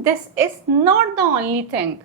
This is not the only thing.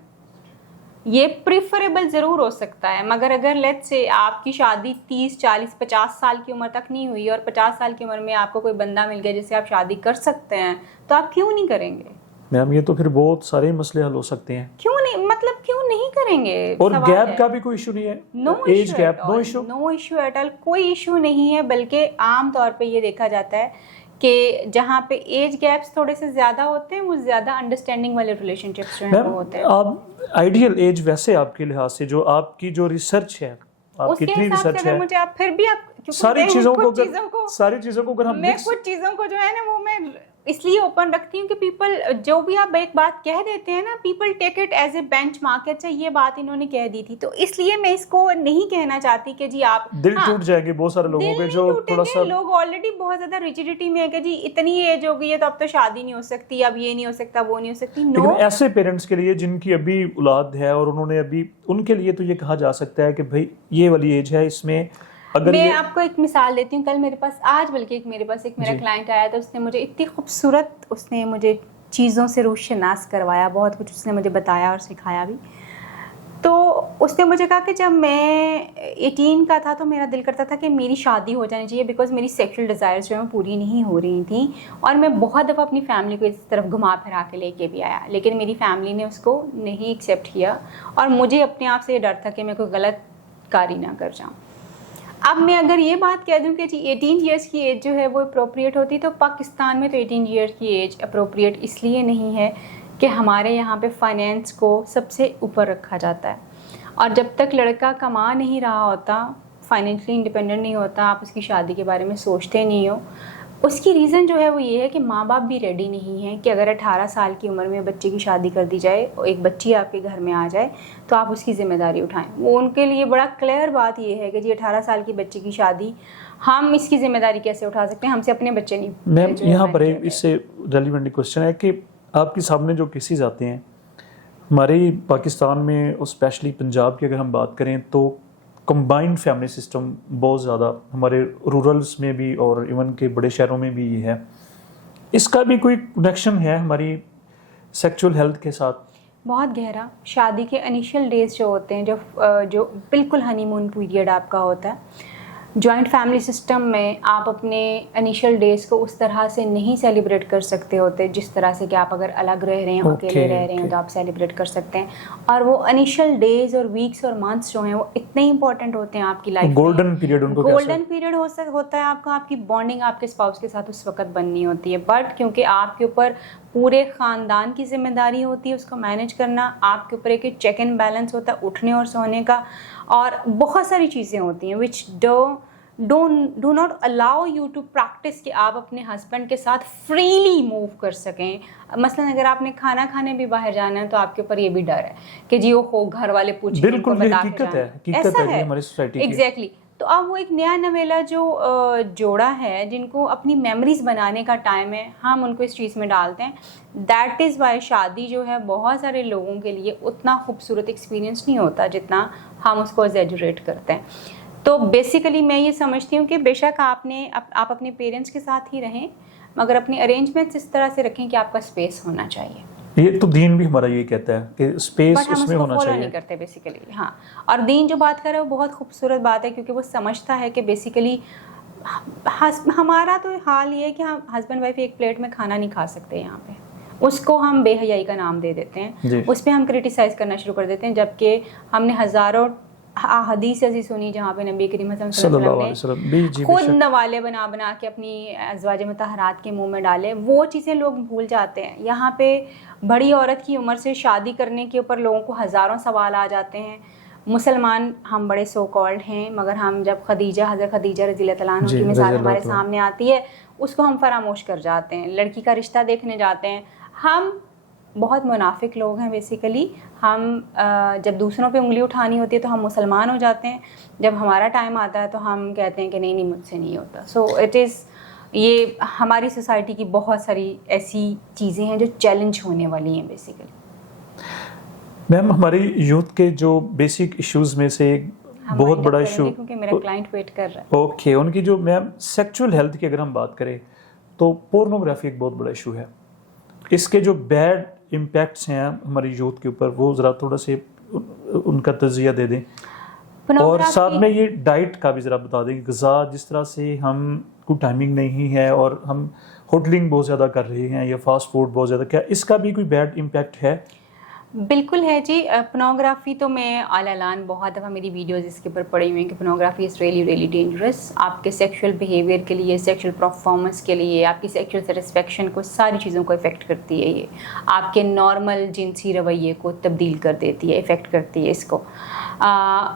ये preferable ज़रूर हो सकता है, मगर अगर लेट्स से आपकी शादी 30, 40, 50 साल की उम्र तक नहीं हुई और 50 साल की उम्र में आपको कोई बंदा मिल गया जिससे आप शादी कर सकते हैं, तो आप क्यों नहीं करेंगे? मैम ये तो फिर बहुत सारे मसले हल हो सकते हैं। क्यों नहीं, मतलब क्यों नहीं करेंगे? और गैप का भी कोई इशू नहीं है? No age gap, no issue, no issue at all, कोई इशू नहीं है। बल्कि आम तौर पे ये देखा जाता है कि जहाँ पे एज गैप्स थोड़े से ज़्यादा होते हैं वो ज़्यादा अंडरस्टैंडिंग वाले रिलेशनशिप्स जो हैं वो होते हैं। आप आइडियल एज वैसे आपके लिहाज से, जो आपकी जो रिसर्च है, आपकी कितनी रिसर्च है, मुझे आप फिर भी आप सारी चीज़ों को अगर हम मैं कुछ चीज़ों को जो है ना वो मैं इसलिए ओपन रखती हूँ कि पीपल, जो भी आप एक बात कह देते हैं ना, people take it as a benchmark. अच्छा ये बात इन्होंने कह दी थी, तो इसलिए मैं इसको नहीं कहना चाहती कि जी आप दिल टूट जाएंगे बहुत सारे लोगों के, जो थोड़ा सा लोग ऑलरेडी बहुत ज्यादा रिजिडिटी में है कि जी इतनी एज हो गई है तो अब तो शादी नहीं हो सकती, अब ये नहीं हो सकता, वो नहीं हो सकती। नो, ऐसे पेरेंट्स के लिए जिनकी अभी औलाद है और उन्होंने अभी, उनके लिए तो ये कहा जा सकता है कि भाई ये वाली एज है, इसमें अगर मैं आपको एक मिसाल देती हूँ। कल मेरे पास, आज बल्कि मेरे पास एक मेरा क्लाइंट आया था, उसने मुझे इतनी खूबसूरत, उसने मुझे चीज़ों से रोशनास करवाया, बहुत कुछ उसने मुझे बताया और सिखाया भी। तो उसने मुझे कहा कि जब मैं 18 का था तो मेरा दिल करता था कि मेरी शादी हो जानी चाहिए, बिकॉज मेरी सेक्सुअल डिज़ायर्स जो है पूरी नहीं हो रही थी। और मैं बहुत दफ़ा अपनी फैमिली को इस तरफ घुमा फिरा के लेके भी आया, लेकिन मेरी फैमिली ने उसको नहीं एक्सेप्ट किया और मुझे अपने आप से ये डर था कि मैं कोई गलत कारी ना कर जाऊँ। अब मैं अगर ये बात कह दूं कि जी 18 ईयर्स की एज जो है वो अप्रोप्रिएट होती, तो पाकिस्तान में तो 18 ईयर्स की एज अप्रोप्रिएट इसलिए नहीं है कि हमारे यहाँ पे फाइनेंस को सबसे ऊपर रखा जाता है, और जब तक लड़का कमा नहीं रहा होता, फाइनेंशियली इंडिपेंडेंट नहीं होता, आप उसकी शादी के बारे में सोचते नहीं हो। उसकी रीज़न जो है वो ये है कि माँ बाप भी रेडी नहीं है कि अगर 18 साल की उम्र में बच्चे की शादी कर दी जाए और एक बच्ची आपके घर में आ जाए तो आप उसकी ज़िम्मेदारी उठाएं। वो उनके लिए बड़ा क्लियर बात ये है कि जी 18 साल की बच्ची की शादी, हम इसकी ज़िम्मेदारी कैसे उठा सकते हैं, हमसे अपने बच्चे नहीं। मैम यहाँ पर इससे रेलिवेंट क्वेश्चन है कि आपके सामने जो केसेस आते हैं हमारे पाकिस्तान में और स्पेशली पंजाब की अगर हम बात करें तो कंबाइंड फैमिली सिस्टम बहुत ज़्यादा हमारे रूरल्स में भी और इवन के बड़े शहरों में भी ये है। इसका भी कोई कनेक्शन है हमारी सेक्सुअल हेल्थ के साथ? बहुत गहरा। शादी के इनिशियल डेज जो होते हैं, जो बिल्कुल हनीमून पीरियड आपका होता है, जॉइंट फैमिली सिस्टम में आप अपने इनिशियल डेज को उस तरह से नहीं सेलिब्रेट कर सकते होते जिस तरह से कि आप अगर अलग रह रहे हैं, अकेले रह रहे हैं तो आप सेलिब्रेट कर सकते हैं। और वो इनिशियल डेज और वीक्स और मंथ्स जो हैं वो इतने इंपॉर्टेंट होते हैं आपकी लाइफ में। गोल्डन पीरियड उनको गोल्डन पीरियड होता है आपका, आपकी बॉन्डिंग आपके स्पाउस के साथ उस वक्त बननी होती है। बट क्योंकि आपके ऊपर पूरे ख़ानदान की जिम्मेदारी होती है उसको मैनेज करना, आपके ऊपर एक चेक एंड बैलेंस होता है उठने और सोने का, और बहुत सारी चीज़ें होती हैं which do not allow you to practise कि आप अपने हस्बैंड के साथ फ्रीली मूव कर सकें। मसलन अगर आपने खाना खाने भी बाहर जाना है तो आपके ऊपर ये भी डर है कि जी वो घर वाले पूछेंगे, बिल्कुल हकीकत है हमारी सोसाइटी की। एग्जैक्टली। तो अब वो एक नया नवेला जो जोड़ा है जिनको अपनी मेमोरीज बनाने का टाइम है, हम उनको इस चीज़ में डालते हैं। दैट इज़ वाई शादी जो है बहुत सारे लोगों के लिए उतना खूबसूरत एक्सपीरियंस नहीं होता जितना हम उसको एग्जैजुरेट करते हैं। तो बेसिकली मैं ये समझती हूँ कि बेशक आप अपने पेरेंट्स के साथ ही रहें, मगर अपनी अरेंजमेंट्स इस तरह से रखें कि आपका स्पेस होना चाहिए। ये तो दीन भी हमारा ये कहता है कि स्पेस उसमें होना चाहिए। नहीं करते बेसिकली। हाँ, और दीन जो बात कर रहा है वो बहुत खूबसूरत बात है, क्योंकि वो समझता है कि बेसिकली हमारा तो हाल ये है कि हम हस्बैंड वाइफ एक प्लेट में खाना नहीं खा सकते यहाँ पे, उसको हम बेहयाई का नाम दे देते हैं, उस पर हम क्रिटिसाइज़ करना शुरू कर देते हैं, जबकि हमने हज़ारों हदीस ऐसी सुनी जहाँ पे नबी करीम सल्लल्लाहु अलैहि वसल्लम ने खुद नवाले बना बना के अपनी अज़वाज मुतहरात के मुंह में डाले। वो चीज़ें लोग भूल जाते हैं। यहाँ पे बड़ी औरत की उम्र से शादी करने के ऊपर लोगों को हज़ारों सवाल आ जाते हैं। मुसलमान हम बड़े सो कॉल्ड हैं, मगर हम जब हज़रत खदीजा रज़ियल्लाहु तआला अन्हा की मिसाल हमारे सामने आती है उसको हम फरामोश कर जाते हैं। लड़की का रिश्ता देखने जाते हैं, हम बहुत मुनाफिक लोग हैं बेसिकली। हम जब दूसरों पे उंगली उठानी होती है तो हम मुसलमान हो जाते हैं, जब हमारा टाइम आता है तो हम कहते हैं कि नहीं मुझसे नहीं होता। सो इट इज़, ये हमारी सोसाइटी की बहुत सारी ऐसी चीज़ें हैं जो चैलेंज होने वाली हैं बेसिकली। मैम हमारी यूथ के जो बेसिक इश्यूज़ में से एक बहुत बड़ा इशू, क्योंकि मेरा क्लाइंट वेट कर रहा है। ओके, उनकी जो मैम सेक्सुअल हेल्थ की अगर हम बात करें तो पोर्नोग्राफी एक बहुत बड़ा इशू है। इसके जो बैड इम्पैक्ट्स हैं हमारी यूथ के ऊपर, वो ज़रा थोड़ा से उनका तजिया दे दें। और साथ में ये डाइट का भी ज़रा बता दें कि ग़िज़ा जिस तरह से हम कोई टाइमिंग नहीं है और हम होटलिंग बहुत ज़्यादा कर रहे हैं या फास्ट फूड बहुत ज़्यादा, क्या इसका भी कोई बैड इम्पैक्ट है? बिल्कुल है जी। पोर्नोग्राफी तो मैं आलान बहुत दफ़ा मेरी वीडियोज़ इसके ऊपर पड़ी हुई हैं कि pornography is really really dangerous. आपके सेक्सुअल बिहेवियर के लिए, सेक्सुअल परफॉर्मेंस के लिए, आपकी सेक्सुअल सेटिस्फेक्शन को, सारी चीज़ों को इफ़ेक्ट करती है ये। आपके नॉर्मल जिनसी रवैये को तब्दील कर देती है, इफ़ेक्ट करती है इसको।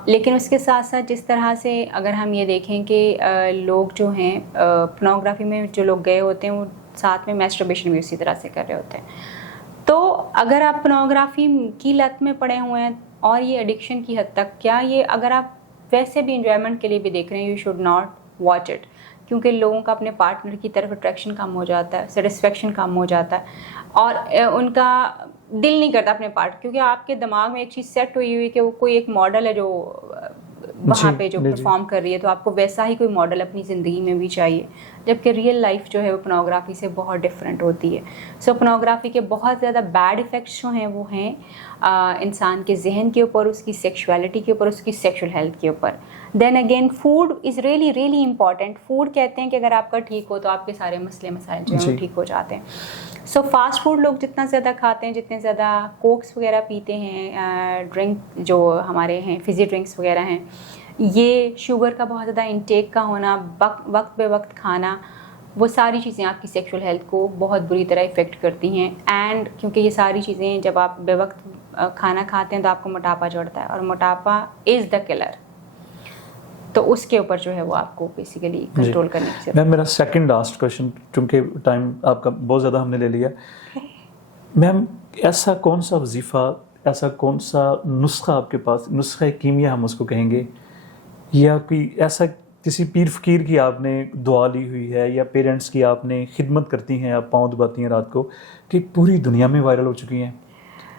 लेकिन उसके साथ साथ जिस तरह से अगर हम ये देखें कि लोग जो हैं पोर्नोग्राफी में जो लोग गए होते हैं वो साथ में मैस्टरबेशन भी उसी तरह से कर रहे होते हैं। तो अगर आप पोर्नोग्राफी की लत में पड़े हुए हैं और ये एडिक्शन की हद तक, क्या ये अगर आप वैसे भी इंजॉयमेंट के लिए भी देख रहे हैं, you should not watch it, क्योंकि लोगों का अपने पार्टनर की तरफ अट्रैक्शन कम हो जाता है, सेटिस्फेक्शन कम हो जाता है और उनका दिल नहीं करता अपने पार्ट, क्योंकि आपके दिमाग में एक चीज़ सेट हुई हुई कि वो कोई एक मॉडल है जो वहाँ पे जो परफॉर्म कर रही है, तो आपको वैसा ही कोई मॉडल अपनी ज़िंदगी में भी चाहिए, जबकि रियल लाइफ जो है वो पोर्नोग्राफी से बहुत डिफरेंट होती है। सो पोर्नोग्राफी के बहुत ज़्यादा बैड इफ़ेक्ट्स जो हैं वो हैं इंसान के जहन के ऊपर, उसकी सेक्सुअलिटी के ऊपर, उसकी सेक्सुअल हेल्थ के ऊपर। Then again food is really really important. Food कहते हैं कि अगर आपका ठीक हो तो आपके सारे मसले मसाइल जो हैं वो ठीक हो जाते हैं। सो फास्ट फूड लोग जितना ज़्यादा खाते हैं, जितने ज़्यादा कोक्स वगैरह पीते हैं, ड्रिंक जो हमारे हैं फिज़ी ड्रिंक्स वगैरह हैं, ये शुगर का बहुत ज़्यादा इंटेक का होना, वक्त बे वक्त खाना, वो सारी चीज़ें आपकी सेक्सुअल हेल्थ को बहुत बुरी तरह इफ़ेक्ट करती हैं। एंड क्योंकि ये सारी चीज़ें जब आप बेवक्त खाना खाते हैं तो आपको मोटापा चढ़ता है और मोटापा इज़ द किलर। तो उसके ऊपर जो है वो आपको बेसिकली कंट्रोल करने की ज़रूरत है। मैम मेरा सेकंड लास्ट क्वेश्चन, क्योंकि टाइम आपका बहुत ज़्यादा हमने ले लिया। मैम ऐसा कौन सा वजीफ़ा, ऐसा कौन सा नुस्खा आपके पास, नुस्खा कीमिया हम उसको कहेंगे, या कोई ऐसा किसी पीर फ़कीर की आपने दुआ ली हुई है या पेरेंट्स की आपने खिदमत करती हैं, आप पाँव दबाती हैं रात को, कि पूरी दुनिया में वायरल हो चुकी हैं?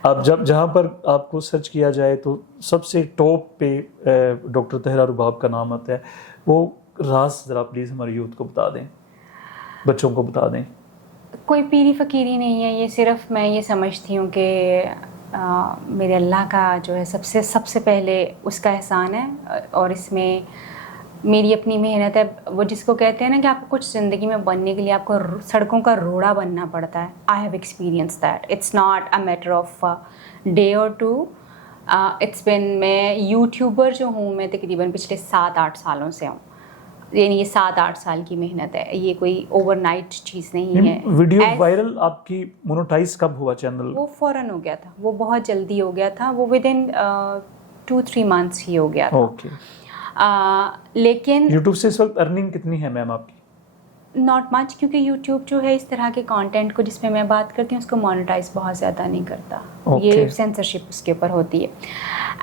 आप जब जहाँ पर आपको सर्च किया जाए तो सबसे टॉप पे डॉक्टर तहरा रुबाब का नाम आता है। वो राज ज़रा प्लीज़ हमारे यूथ को बता दें, बच्चों को बता दें। कोई पीरी फ़कीरी नहीं है ये, सिर्फ मैं ये समझती हूँ कि मेरे अल्लाह का जो है सबसे पहले उसका एहसान है और इसमें मेरी अपनी मेहनत है। वो जिसको कहते हैं ना कि आपको कुछ ज़िंदगी में बनने के लिए आपको सड़कों का रोड़ा बनना पड़ता है। I have experience that, it's not a matter of day और टू। इट्स बिन, मैं यूट्यूबर जो हूँ मैं तकरीबन पिछले 7-8 सालों से हूँ, यानी ये 7-8 साल की मेहनत है, ये कोई ओवरनाइट चीज़ नहीं है। वीडियो वायरल आपकी मोनेटाइज कब हुआ चैनल? वो फ़ौरन हो गया था, वो बहुत जल्दी हो गया था, वो विद इन 2-3 मंथ्स ही हो गया था। ओके। लेकिन यूट्यूब से इस वक्त अर्निंग कितनी है मैम आपकी? नॉट मच, क्योंकि यूट्यूब जो है इस तरह के कंटेंट को जिसमें मैं बात करती हूँ उसको मोनेटाइज बहुत ज़्यादा नहीं करता। ये सेंसरशिप उसके ऊपर होती है।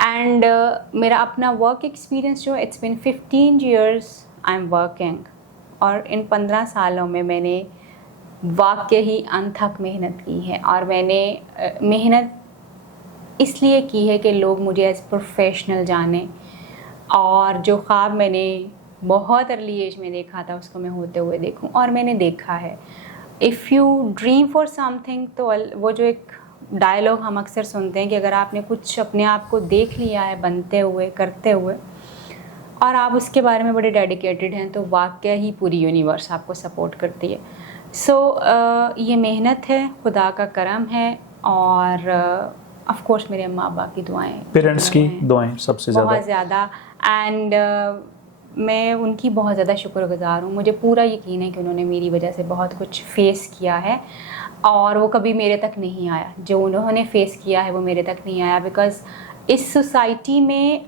एंड मेरा अपना वर्क एक्सपीरियंस जो it's been 15 years I am working, और इन 15 सालों में मैंने वाकई ही अनथक मेहनत की है। और मैंने मेहनत इसलिए की है कि लोग मुझे एज प्रोफेशनल जाने, और जो ख्वाब मैंने बहुत अर्ली एज में देखा था उसको मैं होते हुए देखूं, और मैंने देखा है। If you dream for something, तो वो जो एक डायलॉग हम अक्सर सुनते हैं कि अगर आपने कुछ अपने आप को देख लिया है बनते हुए, करते हुए, और आप उसके बारे में बड़े डेडिकेटेड हैं, तो वाकई ही पूरी यूनिवर्स आपको सपोर्ट करती है। सो ये मेहनत है, खुदा का करम है, और ऑफ कोर्स मेरे अम्मा अब्बा की दुआएं, पेरेंट्स की दुआएं सबसे ज़्यादा, बहुत ज़्यादा। एंड मैं उनकी बहुत ज़्यादा शुक्रगुज़ार हूँ। मुझे पूरा यकीन है कि उन्होंने मेरी वजह से बहुत कुछ फेस किया है, और वो कभी मेरे तक नहीं आया। जो उन्होंने फेस किया है वो मेरे तक नहीं आया, बिकॉज़ इस सोसाइटी में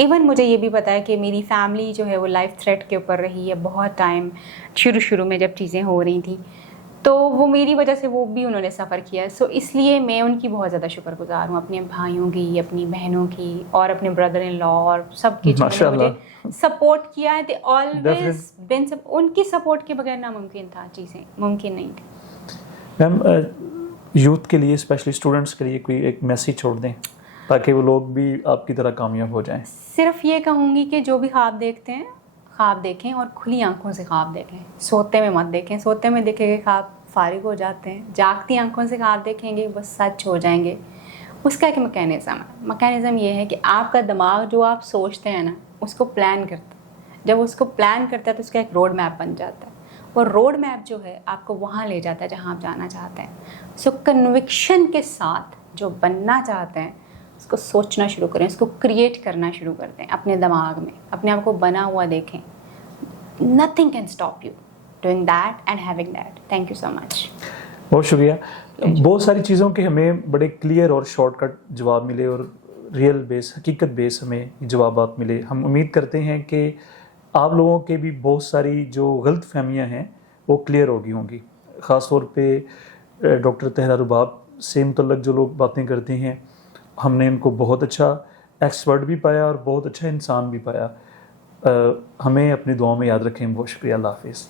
इवन मुझे ये भी पता है कि मेरी फैमिली जो है वो लाइफ थ्रेट के ऊपर रही है बहुत टाइम, शुरू में जब चीज़ें हो रही थी, तो वो मेरी वजह से वो भी उन्होंने सफ़र किया है। सो इसलिए मैं उनकी बहुत ज़्यादा शुक्रगुज़ार हूँ, अपने भाइयों की, अपनी बहनों की, और अपने ब्रदर इन लॉ और सबकी, जिन्होंने मुझे सपोर्ट किया है। दे ऑलवेज बिन, उनकी सपोर्ट के बगैर नामुमकिन था, चीज़ें मुमकिन नहीं थी। मैम यूथ के लिए, स्पेशली स्टूडेंट्स के लिए कोई एक मैसेज छोड़ दें ताकि वो लोग भी आपकी तरह कामयाब हो जाएं। सिर्फ ये कहूँगी कि जो भी ख्वाब देखते हैं, ख्वाब देखें और खुली आंखों से ख्वाब देखें, सोते में मत देखें। सोते में देखे गए ख्वाब फारिग हो जाते हैं, जागती आंखों से आप देखेंगे वो सच हो जाएंगे। उसका एक मैकेनिज़्म ये है कि आपका दिमाग जो आप सोचते हैं ना उसको प्लान करता है। जब उसको प्लान करता है तो उसका एक रोड मैप बन जाता है। वो रोड मैप जो है आपको वहाँ ले जाता है जहाँ आप जाना चाहते हैं। सो कन्विक्शन के साथ जो बनना चाहते हैं उसको सोचना शुरू करें, उसको क्रिएट करना शुरू कर दें अपने दिमाग में, अपने आप को बना हुआ देखें। Nothing can stop you doing that and having that. Thank you so much. बहुत शुक्रिया। बहुत सारी चीज़ों के हमें बड़े क्लियर और शॉर्टकट जवाब मिले और रियल बेस, हकीकत बेस हमें जवाबात मिले। हम उम्मीद करते हैं कि आप लोगों के भी बहुत सारी जो गलत फहमियाँ हैं वो क्लियर हो गई होंगी। ख़ास तौर पे डॉक्टर तहरा रुबाब से मुतल्लक जो लोग बातें करते हैं, हमने इनको बहुत अच्छा एक्सपर्ट भी पाया और बहुत अच्छा इंसान भी पाया। हमें अपनी दुआओं में याद रखें। बहुत शुक्रिया। अल्लाह हाफ़िज़।